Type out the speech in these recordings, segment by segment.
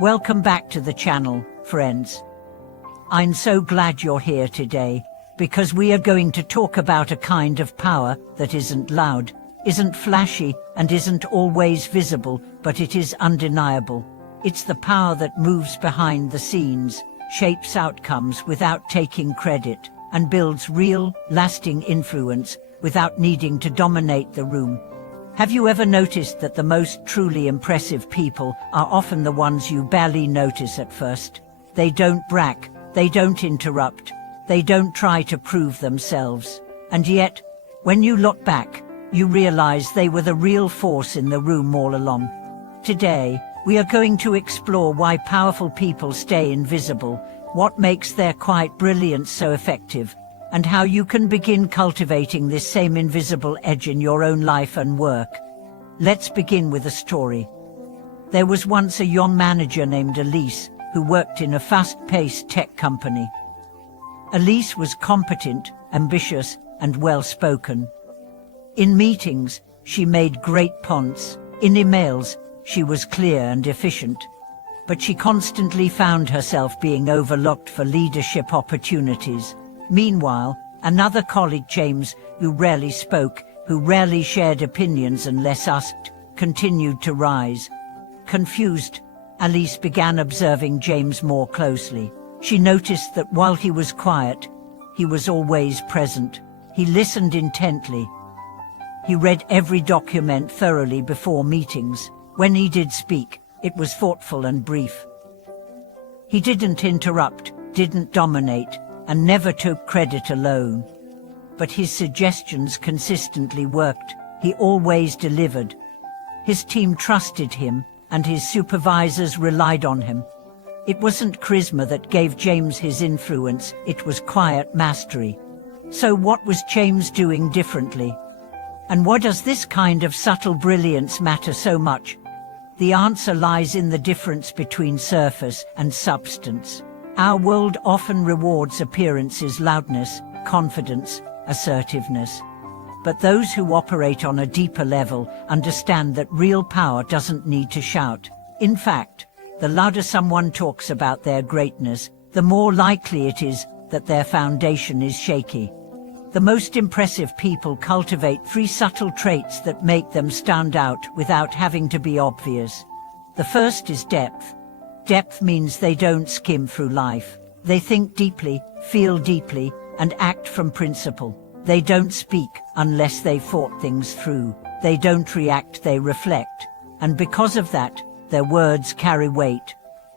Welcome back to the channel, friends. I'm so glad you're here today, because we are going to talk about a kind of power that isn't loud, isn't flashy, and isn't always visible, but it is undeniable. It's the power that moves behind the scenes, shapes outcomes without taking credit, and builds real, lasting influence without needing to dominate the room. Have you ever noticed that the most truly impressive people are often the ones you barely notice at first? They don't brag, they don't interrupt, they don't try to prove themselves. And yet, when you look back, you realize they were the real force in the room all along. Today, we are going to explore why powerful people stay invisible, what makes their quiet brilliance so effective, and how you can begin cultivating this same invisible edge in your own life and work. Let's begin with a story. There was once a young manager named Elise who worked in a fast-paced tech company. Elise was competent, ambitious, and well-spoken. In meetings, she made great points. In emails, she was clear and efficient. But she constantly found herself being overlooked for leadership opportunities. Meanwhile, another colleague, James, who rarely spoke, who rarely shared opinions unless asked, continued to rise. Confused, Elise began observing James more closely. She noticed that while he was quiet, he was always present. He listened intently. He read every document thoroughly before meetings. When he did speak, it was thoughtful and brief. He didn't interrupt, didn't dominate, and never took credit alone. But his suggestions consistently worked. He always delivered. His team trusted him, and his supervisors relied on him. It wasn't charisma that gave James his influence, it was quiet mastery. So what was James doing differently? And why does this kind of subtle brilliance matter so much? The answer lies in the difference between surface and substance. Our world often rewards appearances, loudness, confidence, assertiveness. But those who operate on a deeper level understand that real power doesn't need to shout. In fact, the louder someone talks about their greatness, the more likely it is that their foundation is shaky. The most impressive people cultivate 3 subtle traits that make them stand out without having to be obvious. The first is depth. Depth means they don't skim through life. They think deeply, feel deeply, and act from principle. They don't speak unless they've thought things through. They don't react, they reflect. And because of that, their words carry weight.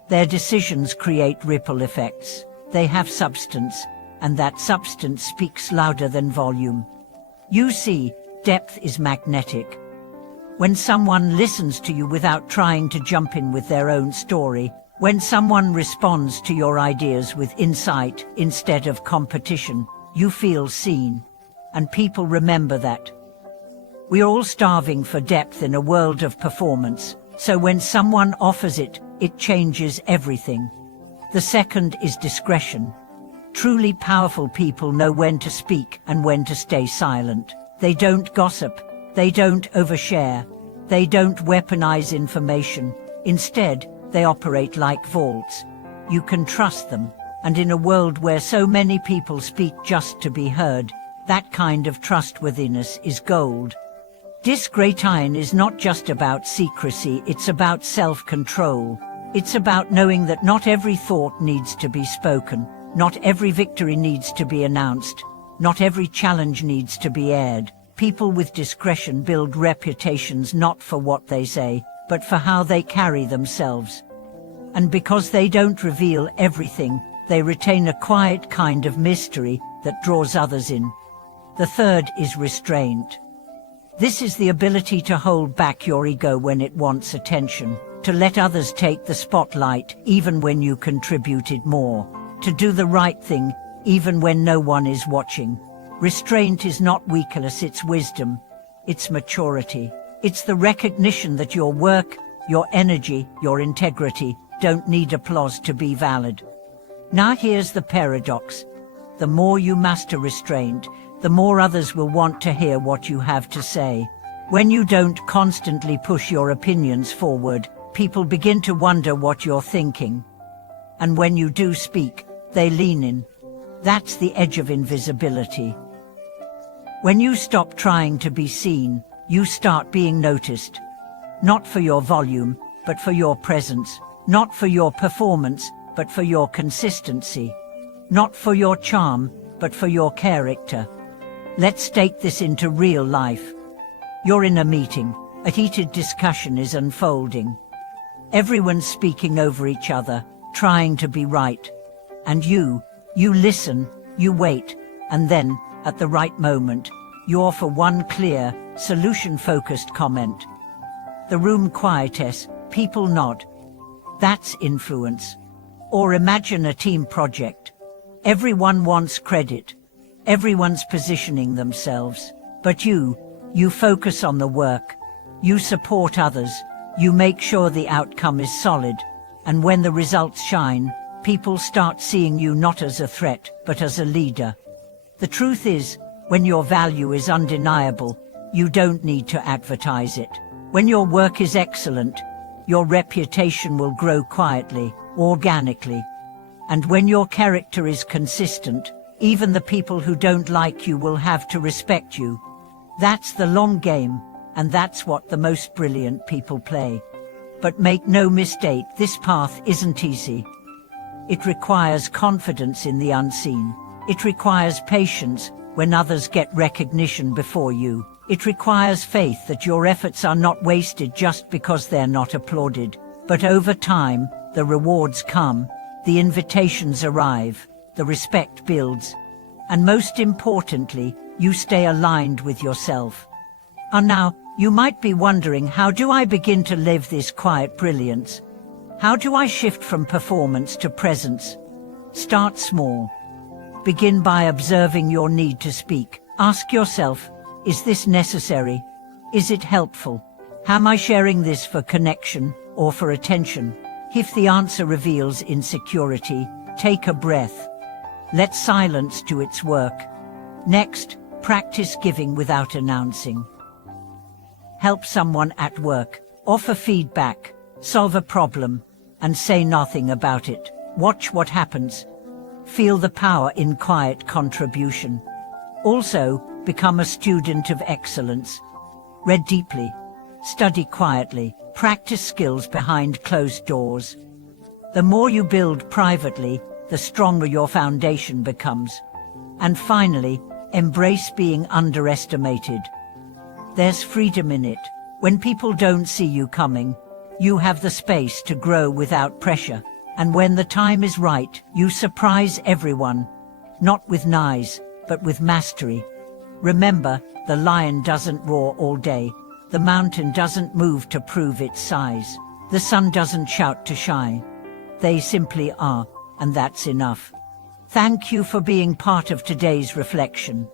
Their decisions create ripple effects. They have substance, and that substance speaks louder than volume. You see, depth is magnetic. When someone listens to you without trying to jump in with their own story, when someone responds to your ideas with insight instead of competition, you feel seen. And people remember that. We are all starving for depth in a world of performance, so when someone offers it, it changes everything. The second is discretion. Truly powerful people know when to speak and when to stay silent. They don't gossip, they don't overshare, they don't weaponize information. Instead, they operate like vaults. You can trust them, and in a world where so many people speak just to be heard, that kind of trustworthiness is gold. Discretion is not just about secrecy, it's about self-control. It's about knowing that not every thought needs to be spoken, not every victory needs to be announced, not every challenge needs to be aired. People with discretion build reputations not for what they say, but for how they carry themselves. And because they don't reveal everything, they retain a quiet kind of mystery that draws others in. The third is restraint. This is the ability to hold back your ego when it wants attention, to let others take the spotlight even when you contributed more, to do the right thing even when no one is watching. Restraint is not weakness, it's wisdom, it's maturity. It's the recognition that your work, your energy, your integrity don't need applause to be valid. Now here's the paradox. The more you master restraint, the more others will want to hear what you have to say. When you don't constantly push your opinions forward, people begin to wonder what you're thinking. And when you do speak, they lean in. That's the edge of invisibility. When you stop trying to be seen, you start being noticed. Not for your volume, but for your presence. Not for your performance, but for your consistency. Not for your charm, but for your character. Let's take this into real life. You're in a meeting. A heated discussion is unfolding. Everyone's speaking over each other, trying to be right. And you listen, you wait, and then, at the right moment, you offer one clear, solution-focused comment. The room quietes, people nod. That's influence. Or imagine a team project. Everyone wants credit. Everyone's positioning themselves. But you focus on the work. You support others. You make sure the outcome is solid. And when the results shine, people start seeing you not as a threat, but as a leader. The truth is, when your value is undeniable, you don't need to advertise it. When your work is excellent, your reputation will grow quietly, organically. And when your character is consistent, even the people who don't like you will have to respect you. That's the long game, and that's what the most brilliant people play. But make no mistake, this path isn't easy. It requires confidence in the unseen. It requires patience when others get recognition before you. It requires faith that your efforts are not wasted just because they're not applauded. But over time, the rewards come, the invitations arrive, the respect builds, and most importantly, you stay aligned with yourself. And now, you might be wondering, how do I begin to live this quiet brilliance? How do I shift from performance to presence? Start small. Begin by observing your need to speak. Ask yourself, is this necessary? Is it helpful? Am I sharing this for connection or for attention? If the answer reveals insecurity, take a breath. Let silence do its work. Next, practice giving without announcing. Help someone at work, offer feedback, solve a problem, and say nothing about it. Watch what happens. Feel the power in quiet contribution. Also, become a student of excellence. Read deeply, study quietly, practice skills behind closed doors. The more you build privately, the stronger your foundation becomes. And finally, embrace being underestimated. There's freedom in it. When people don't see you coming, you have the space to grow without pressure. And when the time is right, you surprise everyone. Not with knives, but with mastery. Remember, the lion doesn't roar all day. The mountain doesn't move to prove its size. The sun doesn't shout to shine. They simply are, and that's enough. Thank you for being part of today's reflection.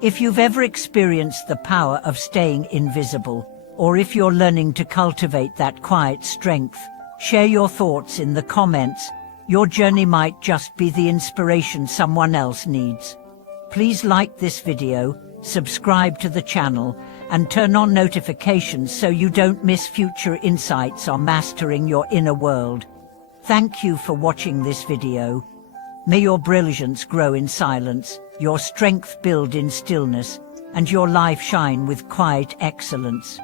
If you've ever experienced the power of staying invisible, or if you're learning to cultivate that quiet strength, share your thoughts in the comments. Your journey might just be the inspiration someone else needs. Please like this video, subscribe to the channel, and turn on notifications so you don't miss future insights on mastering your inner world. Thank you for watching this video. May your brilliance grow in silence, your strength build in stillness, and your life shine with quiet excellence.